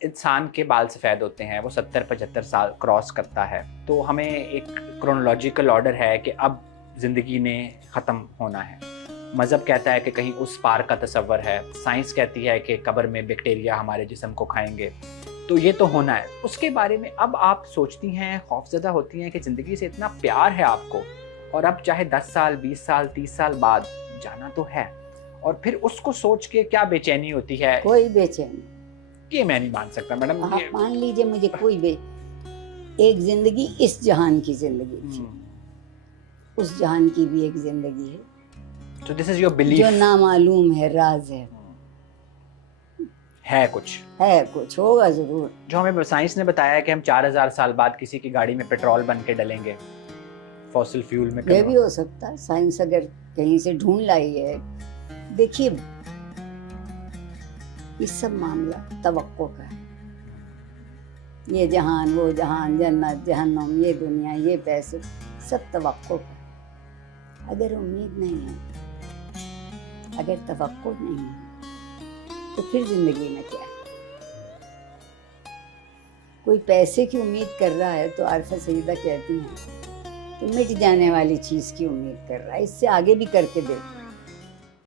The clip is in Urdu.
انسان کے بال سفید ہوتے ہیں، وہ 70-75 سال کراس کرتا ہے، تو ہمیں ایک کرونالوجیکل آرڈر ہے کہ اب زندگی نے ختم ہونا ہے. مذہب کہتا ہے کہ کہیں اس پار کا تصور ہے، سائنس کہتی ہے کہ قبر میں بیکٹیریا ہمارے جسم کو کھائیں گے، تو یہ تو ہونا ہے. اس کے بارے میں اب آپ سوچتی ہیں، خوفزدہ ہوتی ہیں کہ زندگی سے اتنا پیار ہے آپ کو، اور اب چاہے 10 سال 20 سال 30 سال بعد جانا تو ہے، اور پھر اس کو سوچ کے کیا بے چینی ہوتی ہے؟ کوئی بے چینی. یہ میں نہیں مان سکتا میڈم. آپ مان لیجئے مجھے ایک زندگی اس جہان کی زندگی تھی، اس جہان کی بھی ایک زندگی ہے So this is your belief. جو نامعلوم ہے، راز ہے کچھ ہوگا ضرور. جو ہمیں سائنس نے بتایا کہ ہم 4000 سال بعد کسی کی گاڑی میں پیٹرول بن کے ڈلیں گے، فوسل فیول میں. یہ بھی ہو سکتا ہے، سائنس اگر کہیں سے ڈھونڈ لائی ہے. دیکھیے یہ سب معاملہ توقع کا ہے. یہ جہان، وہ جہان، جنت، جہنم، یہ دنیا، یہ پیسے، سب توقع کا ہے. اگر امید نہیں ہے، اگر توقع نہیں ہے، تو پھر زندگی میں کیا ہے؟ کوئی پیسے کی امید کر رہا ہے تو عارفہ سیدہ کہتی ہیں کہ مٹ جانے والی چیز کی امید کر رہا ہے، اس سے آگے بھی کر کے دیکھو.